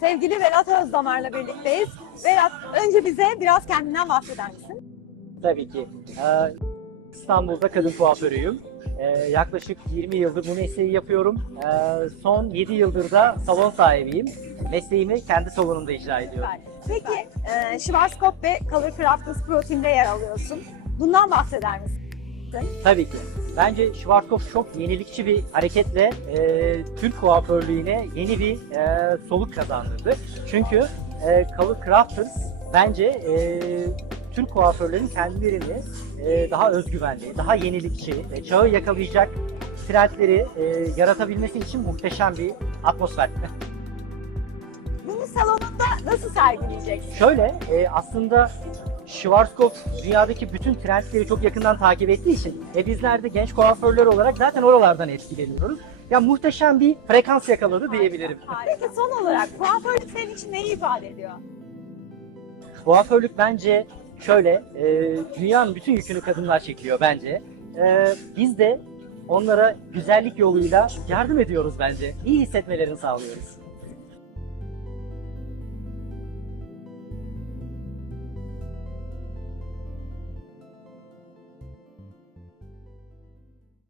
Sevgili Vedat Özdamar'la birlikteyiz. Vedat önce bize biraz kendinden bahseder misin? Tabii ki. Ee, İstanbul'da kadın kuaförüyüm. Ee, yaklaşık 20 yıldır bu mesleği yapıyorum. Ee, son 7 yıldır da salon sahibiyim. Mesleğimi kendi salonumda icra ediyorum. Peki e, Schwarzkopf ve Color Crafters Pro Team'de yer alıyorsun. Bundan bahseder misin? Tabii ki. Bence Schwarzkopf çok yenilikçi bir hareketle e, Türk kuaförlüğüne yeni bir e, soluk kazandırdı. Çünkü e, Crafters bence e, Türk kuaförlerin kendilerini e, daha özgüvenli, daha yenilikçi, e, çağı yakalayacak trendleri e, yaratabilmesi için muhteşem bir atmosfer. Bunu salonunda nasıl sergileyeceksin? Şöyle e, aslında Schwarzkopf dünyadaki bütün trendleri çok yakından takip ettiği için e, bizler de genç kuaförler olarak zaten oralardan etkileniyoruz. Ya muhteşem bir frekans yakaladı diyebilirim. Peki son olarak kuaförlük senin için neyi ifade ediyor? Kuaförlük bence şöyle, e, dünyanın bütün yükünü kadınlar çekiyor bence. E, biz de onlara güzellik yoluyla yardım ediyoruz bence. İyi hissetmelerini sağlıyoruz.